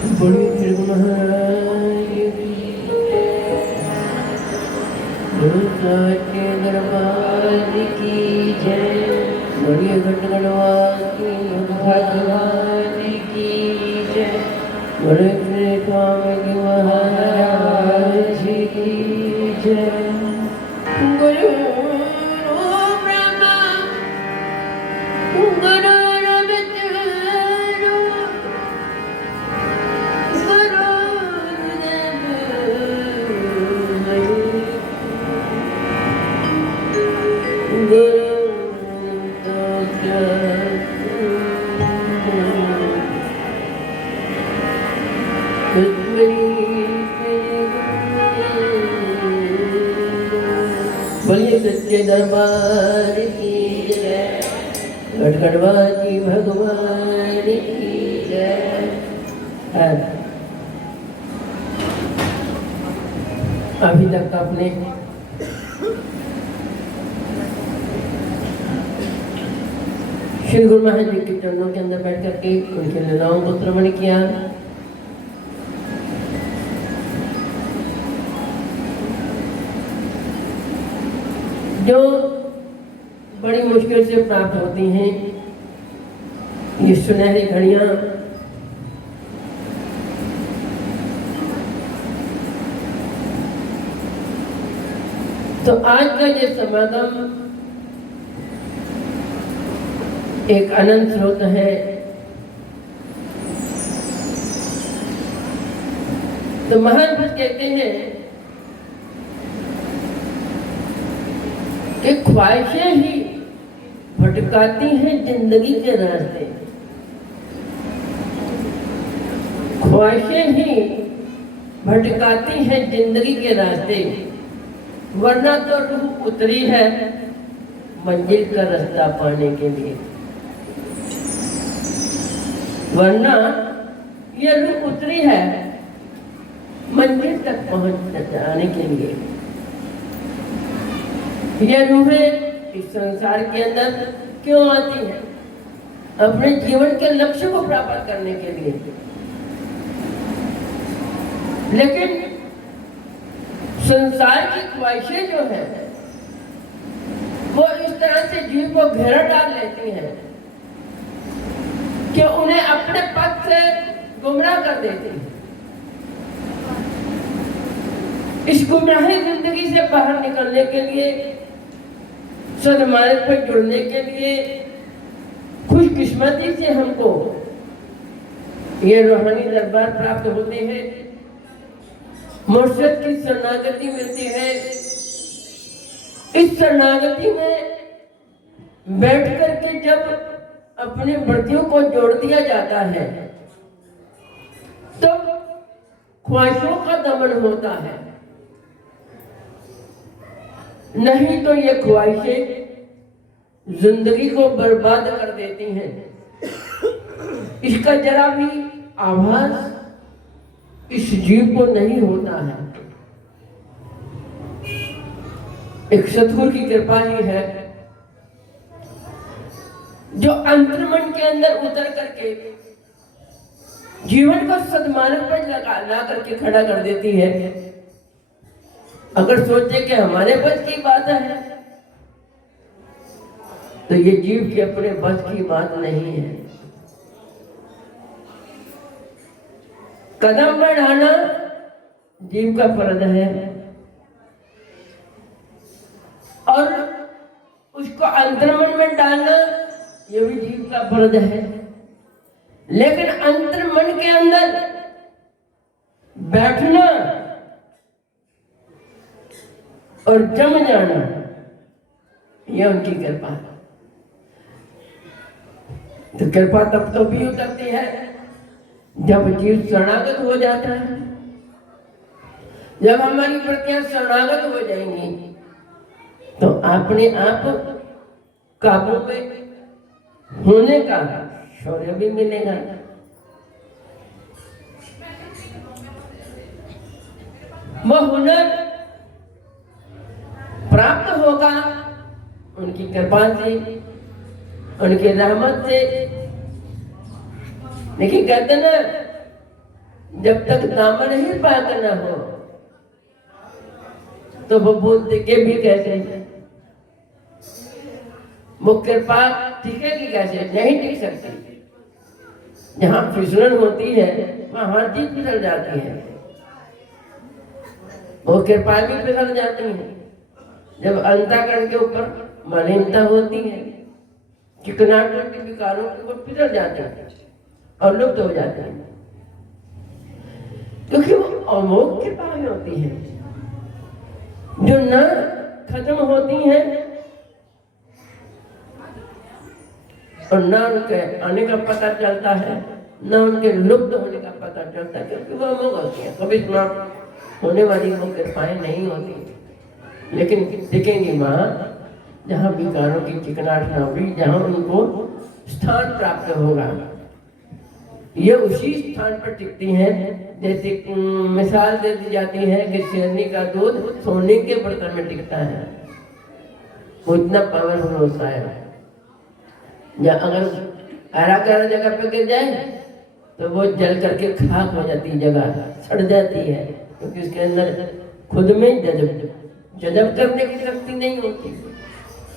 बड़ी त्रिगुणाई गुरु साचे दरबार की जय। बड़ी घटगढ़वासी भगवान की जय। बड़े श्री स्वामी महाराज की जय। गुरु ब्रह्मा गुरु बोलिए सच्चे दरबार की जय। गढ़गढ़वासी भगवान की जय। अभी तक आपने श्री गुरु महाराज जी के चरणों के अंदर बैठ करके उनके लीलाओं को श्रवण किया। जो बड़ी मुश्किल से प्राप्त होती हैं ये सुनहरी घड़ियां, तो आज का ये समागम एक अनंत स्रोत है। तो महान पुरुष कहते हैं कि ख्वाहिशें ही भटकाती हैं जिंदगी के रास्ते। ख्वाहिशें ही भटकाती हैं जिंदगी के रास्ते, वरना तो रूह उतरी है मंजिल का रास्ता पाने के लिए। वरना ये रूह उतरी है मंजिल तक पहुंच जाने के लिए। ये रूहें इस संसार के अंदर क्यों आती हैं? अपने जीवन के लक्ष्य को प्राप्त करने के लिए। लेकिन संसार की ख्वाहिशें जो है वो इस तरह से जीव को घेरा डाल लेती हैं कि उन्हें अपने पथ से गुमराह कर देती हैं। इस गुमराही जिंदगी से बाहर निकलने के लिए, सन्मार्ग पर जुड़ने के लिए खुशकिस्मती से हमको ये रूहानी दरबार प्राप्त होते हैं, मुर्शिद की शरणागति मिलती है। इस शरणागति में बैठ करके जब अपनी वृत्तियों को जोड़ दिया जाता है तो ख्वाहिशों का दमन होता है। नहीं तो ये ख्वाहिशें जिंदगी को बर्बाद कर देती हैं। इसका जरा भी आभास इस जीव को नहीं होता है। एक सतगुरु की कृपा ही है जो अंतर्मन के अंदर उतर करके जीवन को सद्मार्ग पर ला करके खड़ा कर देती है। अगर सोचे कि हमारे बस की बात है तो ये जीव के अपने बस की बात नहीं है। कदम बढ़ाना जीव का फर्ज है और उसको अंतर्मन में डालना ये भी जीव का फर्ज है। लेकिन अंतर्मन के अंदर बैठना और जम जाना यह उनकी कृपा है। तो कृपा तब तो भी उतरती है जब जीव शरणागत हो जाता है। जब हमारी वृत्तियां शरणागत हो जाएंगी तो अपने आप काबू में होने का शौर्य भी मिलेगा। वह हुनर प्राप्त होगा उनकी कृपा से, उनकी रहमत से। लेकिन कहते ना जब तक दामन ही पाक न हो तो वो बोलते के भी कैसे हैं। वो कृपा टिकेगी कैसे? नहीं टिक सकती। जहाँ फिसलन होती है वहाँ हर चीज फिसल जाती है। वो कृपा भी फिसल जाती है। जब अंतःकरण के ऊपर मलिनता होती है, चिकनाहट के विकारों के ऊपर फिसल जाते हैं और लुप्त हो जाते हैं, क्योंकि वो अमोघ कृपाएं होती है जो न खत्म होती हैं और न उनके आने का पता चलता है, न उनके लुप्त होने का पता चलता है, क्योंकि वो अमोघ होती है। कभी समाप्त होने वाली वो कृपाएं नहीं होती, लेकिन टिकेंगी माँ जहाँ विकारों की चिकनाहट न होगी, जहाँ उनको स्थान प्राप्त होगा। ये उसी स्थान पर टिकती हैं जैसे मिसाल दे दी जाती है कि शेरनी का दूध सोने के बर्तन में टिकता है, वो इतना पावरफुल होता है। या अगर हरा गहरा जगह पे गिर जाए तो वो जल करके खाक हो जाती है, जगह सड़ जाती है, क्योंकि उसके अंदर खुद में जजब करने की शक्ति नहीं होती,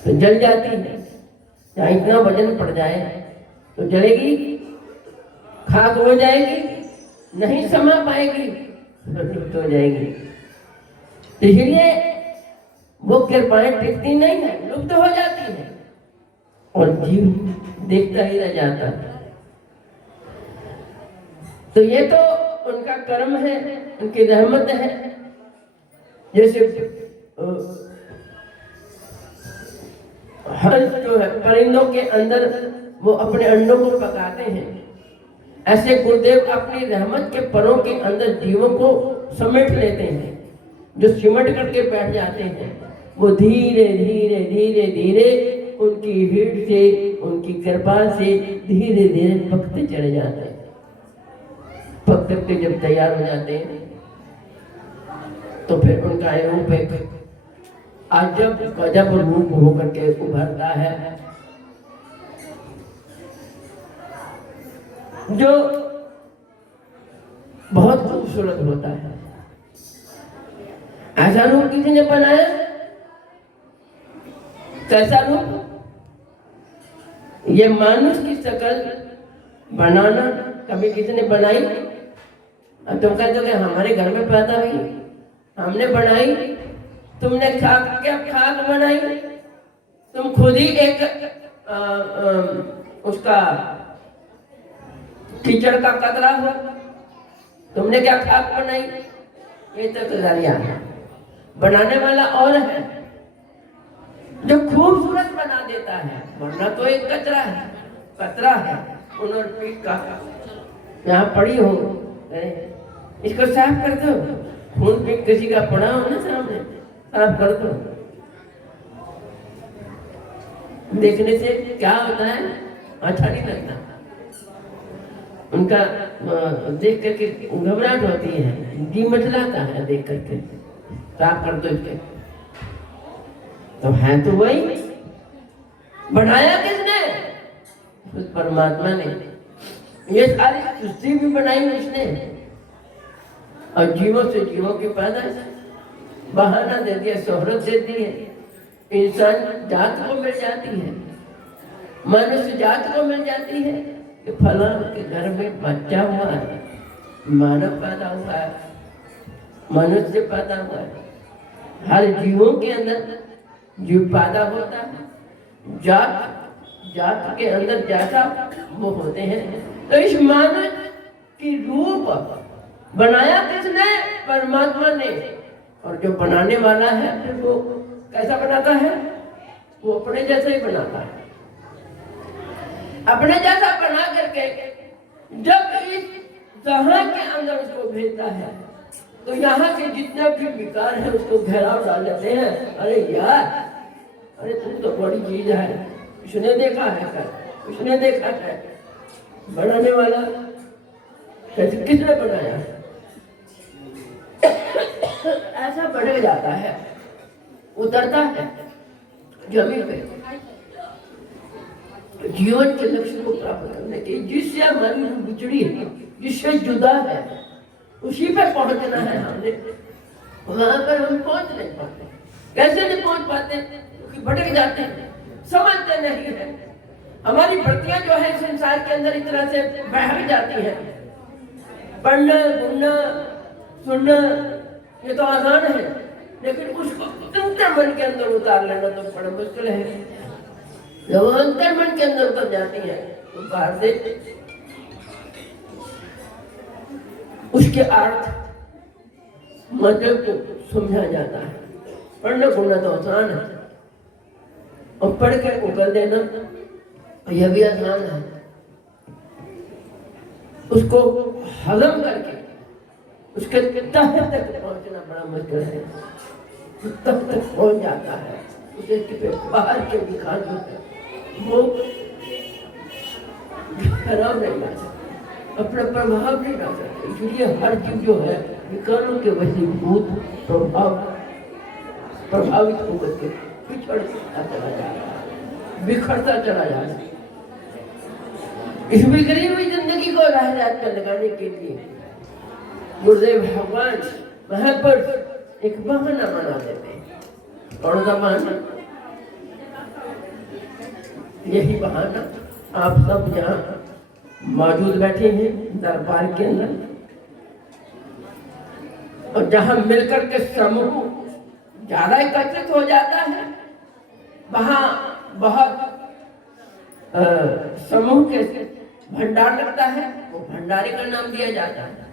तो जल जाती है। या इतना वजन पड़ जाए तो जलेगी, खाक हो जाएगी, नहीं समा पाएगी, लुप्त हो जाएगी। इसलिए वो कृपाएं टिकती नहीं है, लुप्त हो जाती है और जीव देखता ही रह जाता है। तो ये तो उनका कर्म है, उनकी रहमत है। जैसे हंस जो है परिंदों के अंदर वो अपने अंडों को पकाते हैं, ऐसे गुरुदेव अपनी रहमत के परों के अंदर जीवों को समेट लेते हैं। जो सिमट करके बैठ जाते हैं वो धीरे धीरे धीरे धीरे उनकी हिट से, उनकी कृपा से धीरे धीरे पकते चले जाते हैं। पक करके जब तैयार हो जाते हैं तो फिर उनका रूप एक अजब गजब रूप होकर के उभरता है, जो बहुत खूबसूरत होता है। ऐसा रूप किसी ने बनाया? कैसा रूप? ये मानुष की शक्ल बनाना कभी किसी ने बनाई? अब तुम कहते हो कि हमारे घर में पैदा हुई, हमने बनाई। तुमने खाक क्या खाक बनाई? तुम खुद ही एक उसका कीचड़ का कतरा हुआ, तुमने क्या खाक बनाई? ये तो नजरिया है। बनाने वाला और है जो खूबसूरत बना देता है, वरना तो एक कचरा है, कतरा है। उन्होंने पीठ का यहाँ पड़ी हो, इसको साफ कर दो। खून पीठ किसी का पड़ा हो ना सामने, साफ कर दो। देखने से क्या होता है? अच्छा नहीं लगता। उनका देख करके घबराहट होती है, जी मचलाता है देख करके। साफ कर दो इसके। तो है तो वही, बनाया किसने? उस परमात्मा ने। ये सारी सृष्टि भी बनाई उसने, और जीवों से जीवों की पैदाइश बहाना दे दिया, शोहरत दे दी है। इंसान जात को मिल जाती है, मनुष्य जात को मिल जाती है कि फला के घर में बच्चा हुआ है, मानव पैदा हुआ है, मनुष्य पैदा हुआ है। हर जीवों के अंदर जीव पैदा होता है, जात के अंदर जैसा वो होते हैं। तो इस मानव की रूप बनाया किसने? परमात्मा ने। और जो बनाने वाला है फिर वो कैसा बनाता है? वो अपने जैसा ही बनाता है। अपने जैसा बना करके जब इस जहां के अंदर उसको भेजता है तो यहाँ के जितने भी विकार है उसको घेराव डाल लेते हैं। अरे यार, अरे तुम तो बड़ी चीज है, उसने देखा है कर, उसने देखा है। बनाने वाला कैसे, किसने बनाया? ऐसा बढ़ जाता है, उतरता है जमीन पे। जीवन के लक्ष्य को प्राप्त करने के जिससे हमारी बिछड़ी है, जिससे जुदा है, उसी पे पहुंचना है हमने। वहां पर हम पहुंच नहीं पाते। कैसे नहीं पहुंच पाते? क्योंकि भटक जाते हैं, समझते नहीं है। हमारी वृत्तियां जो है संसार के अंदर इस तरह से बह जाती हैं। पढ़ना, सुनना, सुनना ये तो आसान है, लेकिन उसको अंतर मन के अंदर उतार लेना तो बड़ा मुश्किल है। जब अंतर मन के अंदर उतर जाती है तो बाहर से उसके अर्थ मतलब को समझा जाता है। पढ़ना पढ़ना तो आसान है, और पढ़ के उगल देना यह भी आसान है। उसको हजम करके उसके तह तक पहुंचना बड़ा मुश्किल है। तब तक पहुंच जाता है, उसे बाहर के दिखा वो खराब नहीं जा सकता, अपना प्रभाव नहीं डाल सकते। इसलिए हर चीज जो है विकारों के वशीभूत प्रभावित होकर के पिछड़ता चला जा रहा है, बिखरता चला जा रहा है। इस बिखरी हुई जिंदगी को राह रात पर लगाने के लिए गुरुदेव भगवान महापुरुष एक बहाना बना देते हैं। कौन सा बहाना? यही बहाना आप सब यहाँ मौजूद बैठे हैं दरबार के अंदर, और जहां मिलकर के समूह ज्यादा एकत्रित हो जाता है, वहां बहुत समूह के भंडार लगता है, वो भंडारे का नाम दिया जाता है।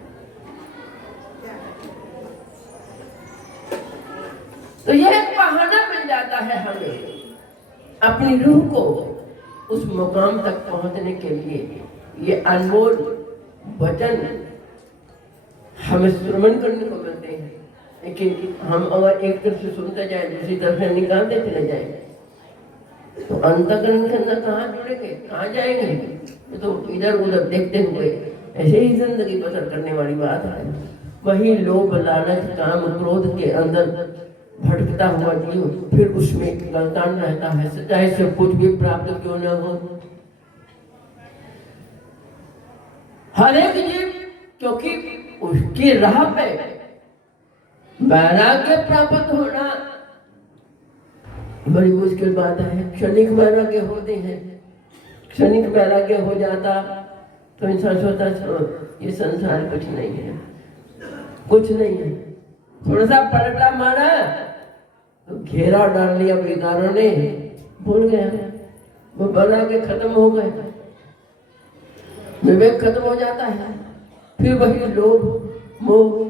तो यह एक बहाना बन जाता है हमें अपनी रूह को उस मुकाम तक पहुंचने के लिए। ये अनमोल वचन हमें श्रवण करने को मिलते हैं, लेकिन हम अगर एक तरफ से सुनते जाए दूसरी तरफ से निकालते चले जाएंगे तो अंतःकरण के अंदर कहाँ जुड़ेंगे, कहाँ जाएंगे? तो इधर उधर देखते हुए ऐसे ही जिंदगी बसर करने वाली बात है। वही लोभ लालच काम क्रोध के अंदर भटकता हुआ जीव फिर उसमें गलतान रहता है, चाहे से कुछ भी प्राप्त क्यों न हो। हर एक जीव क्योंकि उसकी राह पे वैराग्य प्राप्त होना बड़ी मुश्किल बात है। क्षणिक वैराग्य होते हैं, क्षणिक वैराग्य हो जाता तो इंसान सोचता ये संसार कुछ नहीं है, कुछ नहीं है। थोड़ा सा पलटा मारा तो घेरा डाल लिया विकारों ने, भूल गया, वो वैराग्य खत्म हो गए, विवेक खत्म हो जाता है। फिर वही लोभ मोह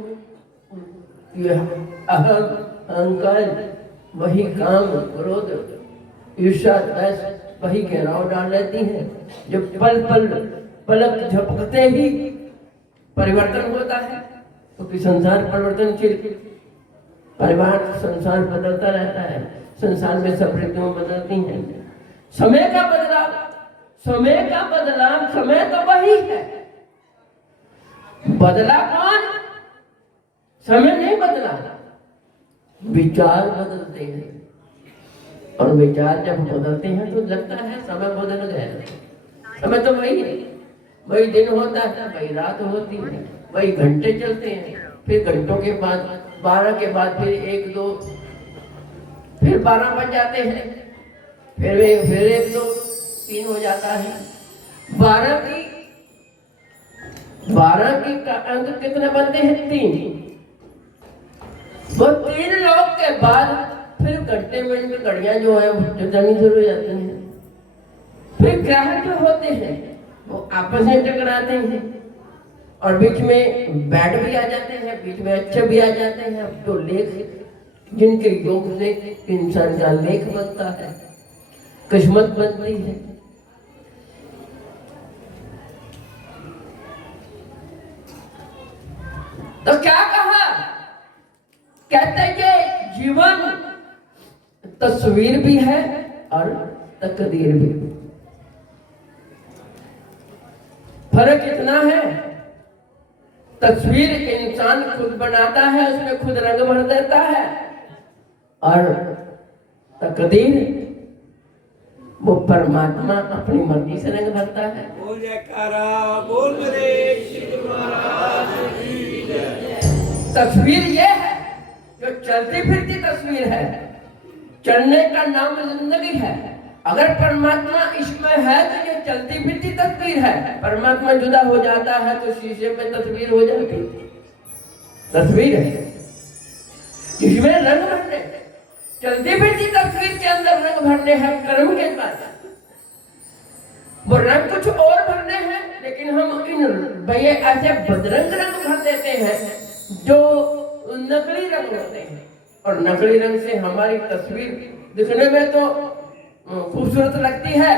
अहम अहंकार, वही काम क्रोध ईर्ष्या द्वेष वही घेराव डाल लेती हैं, जो पल पल पलक झपकते ही परिवर्तन होता है। क्योंकि संसार परिवर्तनशील, परिवार संसार बदलता रहता है, संसार में सब ऋतुएं बदलती हैं। समय का बदलाव, समय का बदलाव, समय तो वही है, बदला कौन? समय नहीं बदला, विचार बदलते हैं। और विचार जब बदलते हैं तो लगता है समय बदल गया। समय तो वही है, वही दिन होता है, वही रात होती है, वही घंटे चलते हैं, फिर घंटों के बाद 12 के बाद फिर 1 2 फिर 12 बज जाते हैं, फिर 1 2 3 हो जाता है। 12 की का अंक कितने बनते हैं? 3। वो 3 लोग के बाद फिर घंटे मिनट घड़ियां जो है वो चलनी शुरू हो जाती हैं। फिर ग्रह जो होते हैं वो आपस में टकराते हैं, और बीच में बैड भी आ जाते हैं, बीच में अच्छे भी आ जाते हैं। अब तो लेख जिनके योग से इंसान का लेख बनता है, किस्मत बनती है। तो क्या कहा? कहते हैं जीवन तस्वीर भी है और तकदीर भी। फर्क इतना है, तस्वीर इंसान खुद बनाता है, उसमें खुद रंग भर देता है, और तकदीर वो परमात्मा अपनी मर्जी से रंग भरता है। बोल जयकारा बोल गणेश महाराज की जय। तस्वीर ये है जो चलती फिरती तस्वीर है, चलने का नाम जिंदगी है। अगर परमात्मा इसमें है तो ये चलती फिरती तस्वीर है। परमात्मा जुदा हो जाता है तो शीशे पे तस्वीर हो जाती, तस्वीर है जिसमें रंग भरने, चलती फिरती तस्वीर के अंदर रंग भरने हैं कर्म के बाद। वो रंग कुछ और भरने हैं, लेकिन हम इन भैया ऐसे बदरंग रंग भर देते हैं जो नकली रंग होते हैं। और नकली रंग से हमारी तस्वीर दिखने में तो खूबसूरत लगती है,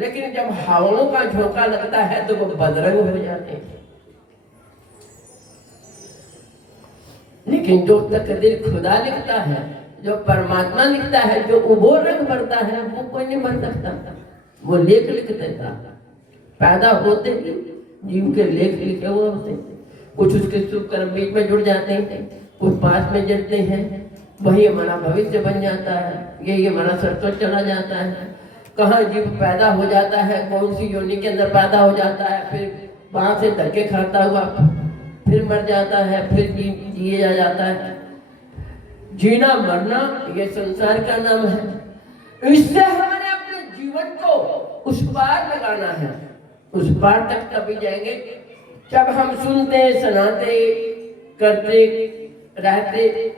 लेकिन जब हवाओं का झोंका लगता है तो वो बदरंग हो जाते हैं। लेकिन जो तकदीर खुदा लिखता है, जो परमात्मा लिखता है, जो वो रंग भरता है, वो कोई नहीं भर सकता। वो लेख लिख देता। पैदा होते ही जीव के लेख लिखे हुए होते, कुछ उसके शुभ कर्म बीच में जुड़ जाते हैं, कुछ पास में जुड़ते हैं, वही हमारा भविष्य बन जाता है, यही हमारा सरसों चला जाता है। कहाँ जीव पैदा हो जाता है, कौन सी योनि के अंदर पैदा हो जाता है, फिर वहां से धक्के खाता हुआ फिर मर जाता है, फिर जिया जाता है। जीना मरना ये संसार का नाम है। इससे हमारे अपने जीवन को उस पार लगाना है। उस पार तक तभी जाएंगे जब हम सुनते, सुनाते, करते, रहते,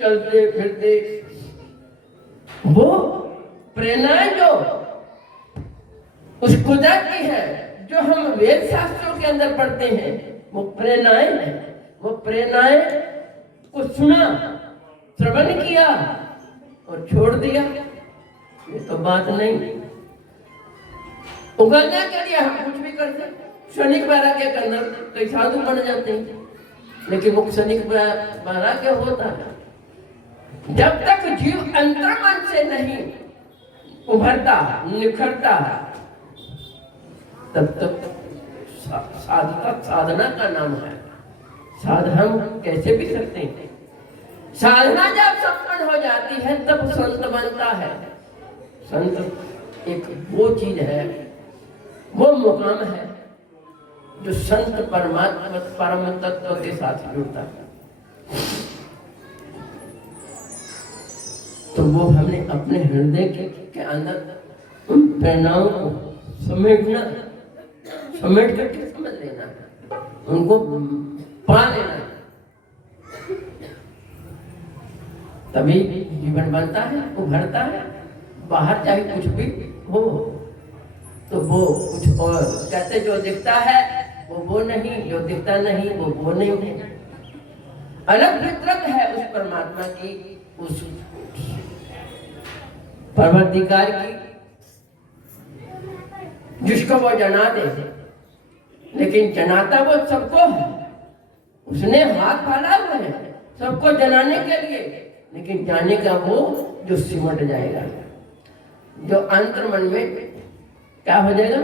चलते फिरते, वो प्रेरणाएं जो उस कुदरत की है, जो हम वेद शास्त्रों के अंदर पढ़ते हैं, वो प्रेरणाएं हैं। वो प्रेरणाएं को सुना, श्रवण किया और छोड़ दिया, ये तो बात नहीं। उगलने के लिए हम कुछ भी करते हैं। शनिक वैराग्य के अंदर कई साधु बन जाते हैं, लेकिन वो शनिक वैराग्य होता है जब तक जीव अंतर्मन से नहीं उभरता, निखरता, तब तक साधना का नाम है। साधना कैसे भी करते हैं। साधना जब संपन्न हो जाती है तब संत बनता है। संत एक वो चीज है, वो मुकाम है जो संत परमात्मा परम तत्व के साथ जुड़ता है। तो वो हमने अपने हृदय के अंदर उन प्रेरणाओं को समेट करके समझ लेना, उनको पा लेना, तभी जीवन बनता है, उभरता है। बाहर चाहे कुछ भी हो तो वो कुछ और कहते, जो दिखता है वो नहीं, जो दिखता नहीं वो नहीं है। अलग फितरत है उस परमात्मा की, उस परवरदिगार की, जिसको वो जना दे। लेकिन जनाता वो सबको है, उसने हाथ फैला हुआ है सबको जनाने के लिए, लेकिन जाने का वो जो सिमट जाएगा, जो अंतर मन में क्या हो जाएगा,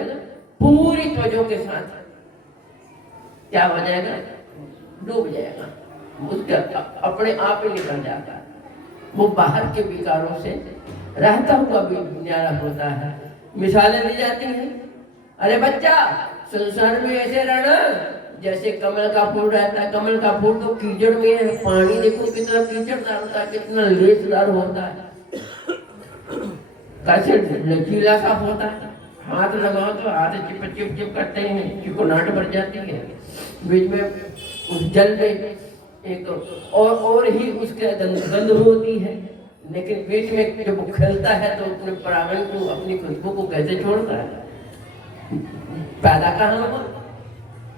पूरी त्वजों के साथ क्या हो जाएगा, डूब जाएगा, उसका अपने आप ही निकल जाता है। वो बाहर के विकारों से रहता हुआ भी न्यारा होता है। मिसालें दी जाती हैं, अरे बच्चा संसार में ऐसे रहना जैसे कमल का फूल रहता है। कमल का फूल तो कीचड़ में है, पानी देखो कितना कीचड़दार होता है, कितना लेसदार होता है, कैसे लचीला सा होता है। हाथ लगाओ तो हाथ चिप चिप चिप करते हैं, चिकनाहट भर जाती है। बीच में उस जल में एक और ही उसके गंध होती है, लेकिन बीच में जब वो खेलता है तो अपने परागण को, अपनी खुशबू को कैसे छोड़ता है। पैदा कहाँ हुआ,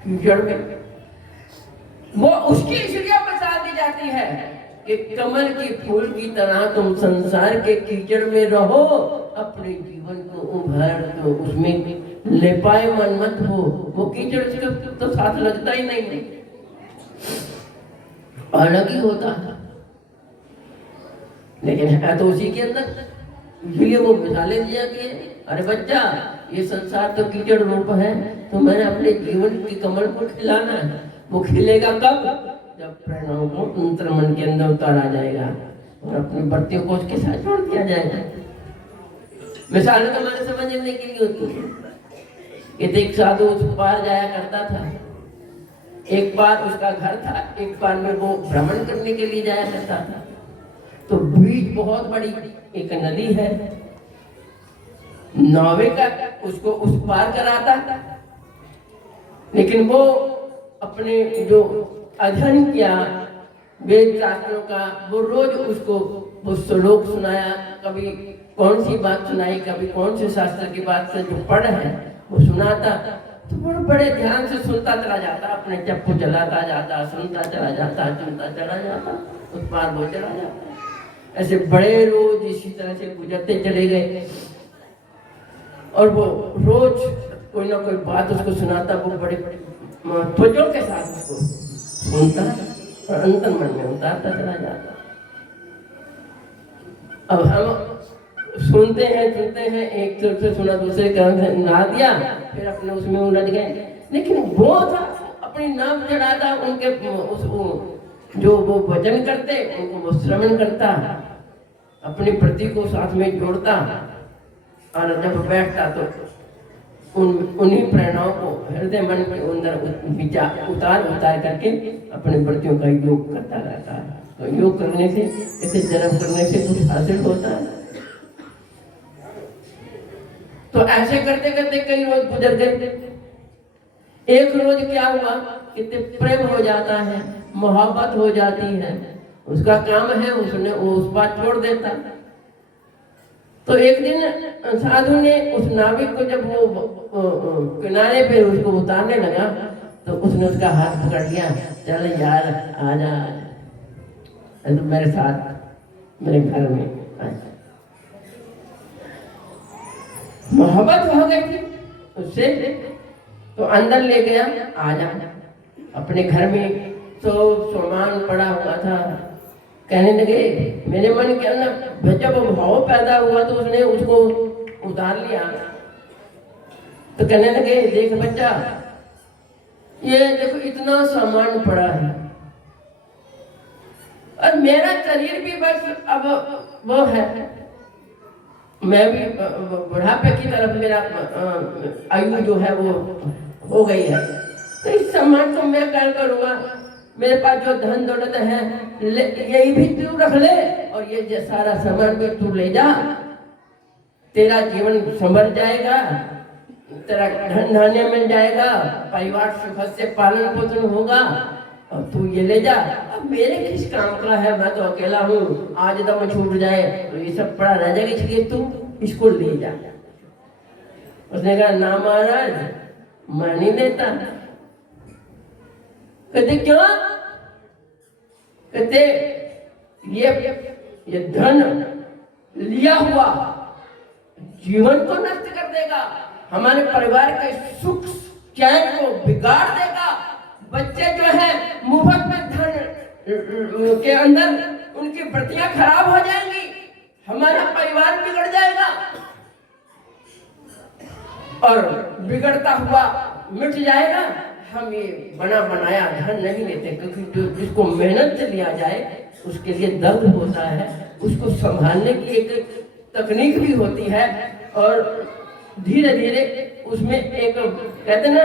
कीचड़ में। वो उसकी इसलिए मिसाल दी जाती है कि कमल की फूल की तरह तुम संसार के कीचड़ में रहो, अपने जीवन को उभर दो, उसमें लेपायमान मत हो। वो कीचड़ तो साथ लगता ही नहीं, अलग ही होता है, लेकिन है तो उसी के अंदर। इसलिए वो मिसालें दी जाती है, अरे बच्चा ये संसार तो कीचड़ रूप है, तो मैंने अपने जीवन की कमल को खिलाना है। वो खिलेगा कब, जब प्रेरणाओं को अंतर्मन के अंदर उतारा जाएगा और अपनी बत्तियों को उसके साथ जोड़ दिया जाएगा। मिसालें तो हमारे समझने के लिए होती है। कि एक साधु उस पार जाया करता था, एक बार उसका घर था, एक बार में वो भ्रमण करने के लिए जाया करता था। तो बीच बहुत बड़ी एक नदी है, नावे का उसको उस पार कराता, लेकिन वो अपने जो अध्ययन किया वेद शास्त्रों का, वो रोज उसको वो श्लोक सुनाया, कभी कौन सी बात सुनाई, कभी कौन से शास्त्र की बात से जो पढ़ है वो सुनाता। तो वो बड़े ध्यान से सुनता चला जाता, अपने चप्पू चलाता जाता, सुनता चला जाता, सुनता चला जाता, उस पार वो चला जाता। ऐसे बड़े रोज इसी तरह से गुजरते चले गए और वो रोज कोई ना कोई बात उसको सुनाता, वो बड़े त्वचों के साथ उसको सुनता और अंतर मन में उतारता चला जाता। अब हम सुनते हैं एक तरफ से सुना, दूसरे कान से ना दिया, फिर अपने उसमें उलझ गए। लेकिन वो था अपनी नाम चढ़ाता, उनके उस जो वो भजन करते उनको वो श्रवण करता, अपनी प्रति को साथ में जोड़ता, और जब बैठता तो उन्हीं प्रेरणाओं को हृदय मन के अंदर विचार उतार करके अपने प्रतियों का योग करता रहता है। तो योग करने से, इसे जन्म करने से कुछ हासिल होता है। तो ऐसे करते करते कई रोज गुजर गए। एक रोज क्या हुआ, कितने प्रेम हो जाता है, मोहब्बत हो जाती है, उसका काम है, उसने वो उस बात छोड़ देता। तो एक दिन साधु ने उस नाविक को जब वो किनारे पे उसको उतारने लगा, तो उसने उसका हाथ पकड़ लिया, चल यार आजा, तो मेरे साथ मेरे घर में आजा। मोहब्बत हो गई थी उससे, तो अंदर ले गया, आजा अपने घर में। तो सामान पड़ा हुआ था, कहने लगे, मेरे मन के अंदर जब भाव पैदा हुआ तो उसने उसको उतार लिया। तो कहने लगे, देख बच्चा, ये देखो इतना सामान पड़ा है, और मेरा शरीर भी बस अब वो है, मैं भी बुढ़ापे की तरफ, मेरा आयु जो है वो हो गई है। तो इस सामान को मैं क्या करूँगा, मेरे पास जो धन दौलत है यही भी तू रख ले, और ये सारा सामान भी तू ले जा, तेरा जीवन संभल जाएगा, तेरा धन धान्य मिल जाएगा, परिवार सुख से पालन पोषण होगा, और तू ये ले जा। अब मेरे किस काम का है, मैं तो अकेला हूँ, आज दम छूट जाए तो ये सब पड़ा रह जाएगा, इसलिए तू इसको ले जा। उसने कहा, ना महाराज, मैं नहीं देता। कहते क्यों? कहते ये धन लिया हुआ जीवन को नष्ट कर देगा, हमारे परिवार के सुख चैन को बिगाड़ देगा, बच्चे जो है मुफ्त में धन के अंदर उनकी वृत्तियां खराब हो जाएंगी, हमारा परिवार बिगड़ जाएगा, और बिगड़ता हुआ मिट जाएगा। हम ये बना बनाया धन नहीं लेते, क्योंकि जो जिसको मेहनत से लिया जाए उसके लिए दर्द होता है, उसको संभालने की एक तकनीक भी होती है, और धीरे धीरे उसमें एक कहते ना,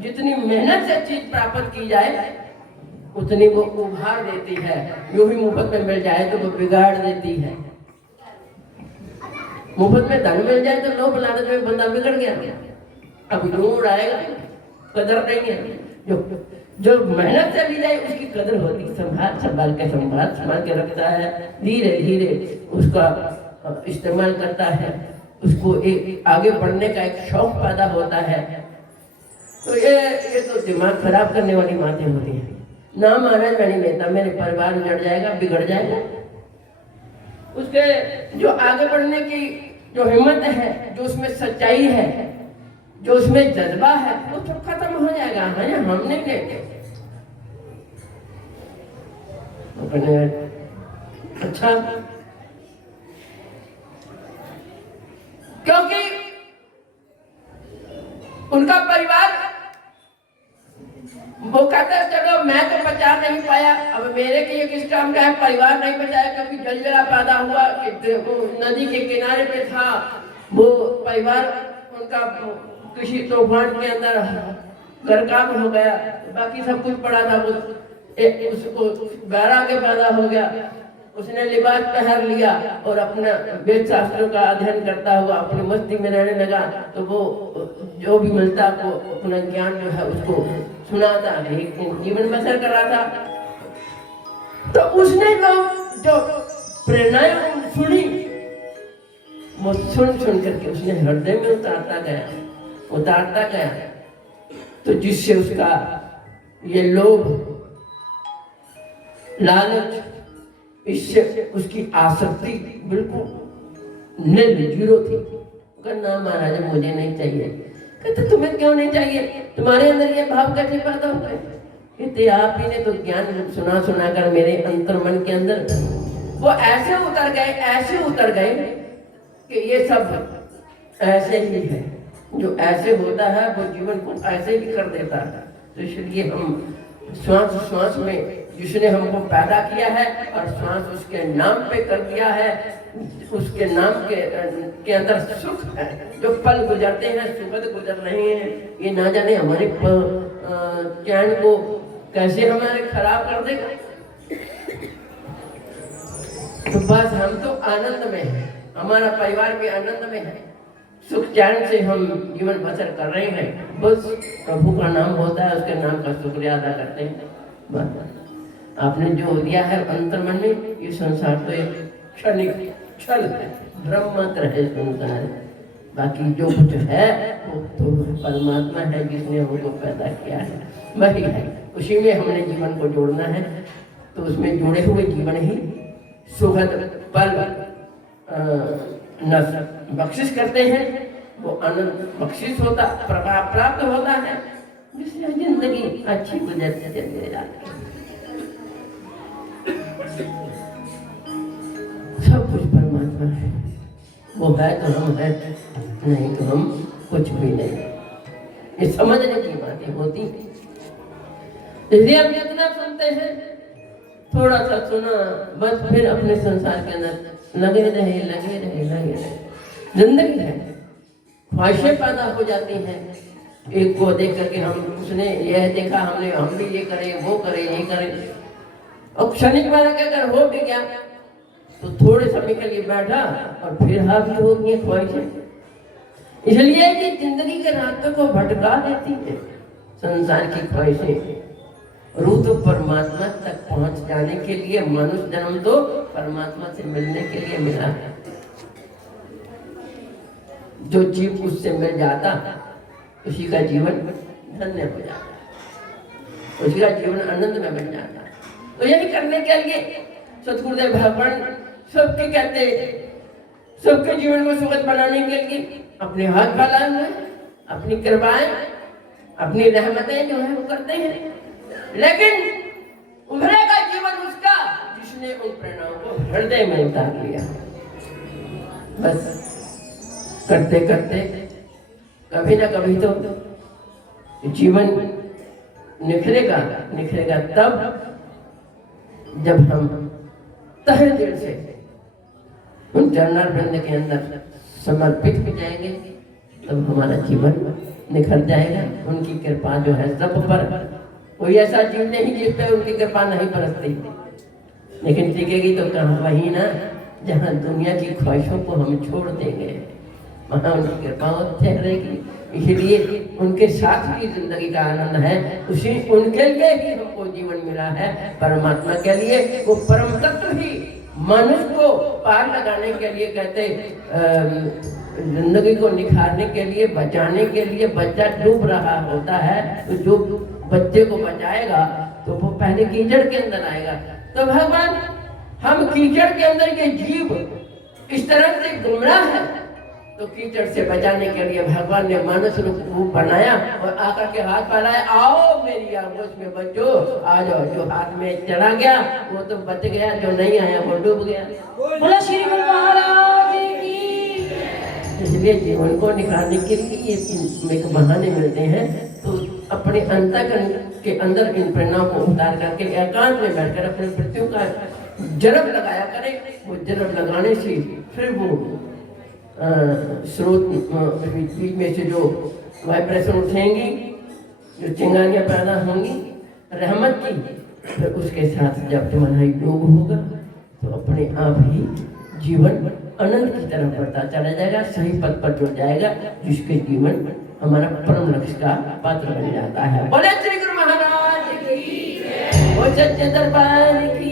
जितनी मेहनत से चीज प्राप्त की जाए उतनी वो उभार देती है, यूं ही मुफ्त में मिल जाए तो वो बिगाड़ देती है। मुफ्त में धन मिल जाए तो लोभ लालच में बंदा बिगड़ गया, अब यूं आएगा, कदर नहीं है। जो मेहनत से ली जाए उसकी कदर होती, संभाल के रखता है, धीरे धीरे उसका इस्तेमाल करता है, उसको एक आगे बढ़ने का एक शौक पैदा होता है। तो ये तो दिमाग खराब करने वाली बातें होती हैं। ना महाराज, मैं नहीं लेता, मेरे परिवार उजड़ जाएगा, बिगड़ जाएगा। उसके जो आगे बढ़ने की जो हिम्मत है, जो उसमें सच्चाई है, जो उसमें जज्बा है, वो तो खत्म हो जाएगा। है हम नहीं लेते। अच्छा, क्योंकि उनका परिवार, वो कहता है चलो मैं तो बचा नहीं पाया, अब मेरे के किस काम का है, परिवार नहीं बचाया, क्योंकि जलजला पैदा हुआ, नदी के किनारे पे था वो परिवार, उनका किसी तूफान के अंदर घर काम हो गया, बाकी सब कुछ पड़ा था, उसको बारह के पैदा हो गया, उसने लिबास पहन लिया और अपना वेद शास्त्रों का अध्ययन करता हुआ अपनी मस्ती में रहने लगा। तो वो जो भी मिलता वो अपना ज्ञान जो है उसको सुनाता है, जीवन बसर कर रहा था। तो उसने जो प्रेरणाएं सुनी वो सुन करके उसने हृदय में उतारता गया, तो जिससे उसका ये लोभ, लालच, इससे उसकी आसक्ति बिल्कुल जीरो थी। कहना महाराज मुझे नहीं चाहिए। कहते तुम्हें क्यों नहीं चाहिए, तुम्हारे अंदर ये भाव कैसे पैदा हुआ है? कहते आप ही ने तो ज्ञान सुना कर मेरे अंतर मन के अंदर वो ऐसे उतर गए कि ये सब ऐसे ही है, जो ऐसे होता है वो जीवन को ऐसे ही कर देता है। तो इसलिए हम श्वास में जिसने हमको पैदा किया है और श्वास उसके नाम पे कर दिया है, उसके नाम के अंदर सुख है। जो पल गुजरते हैं सुखद गुजर रहे हैं, ये ना जाने हमारे चैन को कैसे हमारे खराब कर देगा। तो बस हम तो आनंद में हैं, हमारा परिवार भी आनंद में है, सुख चैन से हम जीवन बसर कर रहे हैं। बस प्रभु का नाम होता है, उसके नाम का शुक्रिया अदा करते हैं। बस आपने जो दिया है अंतर मन में, ये संसार तो एक क्षणिक छल है, भ्रम मात्र है संसार। बाकी जो कुछ है वो तो परमात्मा है जिसने हमको पैदा किया है, वही है, उसी में हमने जीवन को जोड़ना है। तो उसमें जुड़े हुए जीवन ही सुखद पल बख्शिश करते हैं, वो आनंद बख्शिश होता प्राप्त होता है, जिससे जिंदगी अच्छी गुजरती चली जाती है। सब कुछ परमात्मा है, वो है तो हम है, नहीं तो हम कुछ भी नहीं। ये समझने की बातें होती, इसलिए हम जितना सुनते हैं थोड़ा सा सुना बस, फिर अपने संसार के अंदर लगे रहे। जिंदगी है, ख्वाहिशें पैदा हो जाती हैं। एक को देख करके उसने यह देखा, हम भी ये करें, वो करें, ये करें, और क्षणिक वाला के अगर हो भी गया तो थोड़े समय के लिए बैठा और फिर हावी हो गई ख्वाहिशें। इसलिए कि जिंदगी के रास्तों को भटका देती है संसार की ख्वाहिशें। रूह तो परमात्मा तक पहुंच जाने के लिए मनुष्य जन्म तो परमात्मा से मिलने के लिए मिला है। जो जीव उससे मिल जाता उसी का जीवन धन्य हो जाता, उसी का जीवन आनंद में बन जाता। तो यही करने के लिए सतगुरुदेव भगवान सबके कहते, सबके जीवन को सुखद बनाने के लिए अपने हाथ फैलाए हुए, अपनी कृपाएं, अपनी रहमतें जो है वो करते हैं। लेकिन उभरेगा जीवन उसका जिसने उन प्रेरणाओं को हृदय में उतार लिया। बस करते करते कभी ना कभी तो जीवन निखरेगा तब जब हम तहे दिल से उन चरणारविंद के अंदर समर्पित हो जाएंगे, तब हमारा जीवन निखर जाएगा। उनकी कृपा जो है सब पर, कोई ऐसा जीव नहीं जिस पे उनकी कृपा नहीं बरसती, लेकिन टिकेगी तो कहाँ, वही ना जहाँ दुनिया की ख्वाहिशों को हम छोड़ देंगे, वहाँ उनकी कृपा ठहरेगी। इसलिए उनके साथ ही जिंदगी का आनंद है, उसी उनके लिए ही हमको जीवन मिला है, परमात्मा के लिए। वो परम तत्व ही मनुष्य को पार लगाने के लिए कहते, जिंदगी को निखारने के लिए, बचाने के लिए। बच्चा डूब रहा होता है तो जो बच्चे को बचाएगा तो वो पहले कीचड़ के अंदर आएगा। तो भगवान हम कीचड़ के अंदर ये जीव इस तरह से गुमराह है, तो कीचड़ से बचाने के लिए भगवान ने मानस रूप बनाया और आकर के हाथ फैलाया, आओ मेरी आगोश में बच्चो, आ जाओ। जो हाथ में चला गया वो तो बच गया, जो नहीं आया वो डूब गया। बोला श्री गुरु महाराज की। इसलिए जीवन को निखारने के लिए एक बहाने मिलते हैं, तो अपने अंतःकरण के अंदर इन प्रेरणाओं को उतार करके एकांत में बैठकर अपने मृत्यु का जरब लगाया करें। वो जरब लगाने से फिर वो स्रोत बीच में से जो वाइब्रेशन उठेंगी जो चिंगारियां पैदा होंगी रहमत की, फिर उसके साथ जब तुम्हारा योग होगा तो अपने आप ही जीवन अनंत की तरफ बढ़ता चला जाएगा, सही पद पर जुड़ जाएगा, जिसके जीवन हमारा परम लक्ष्य का पात्र बन जाता है। बोले श्री गुरु महाराज की, वो सच्चे दरबार की।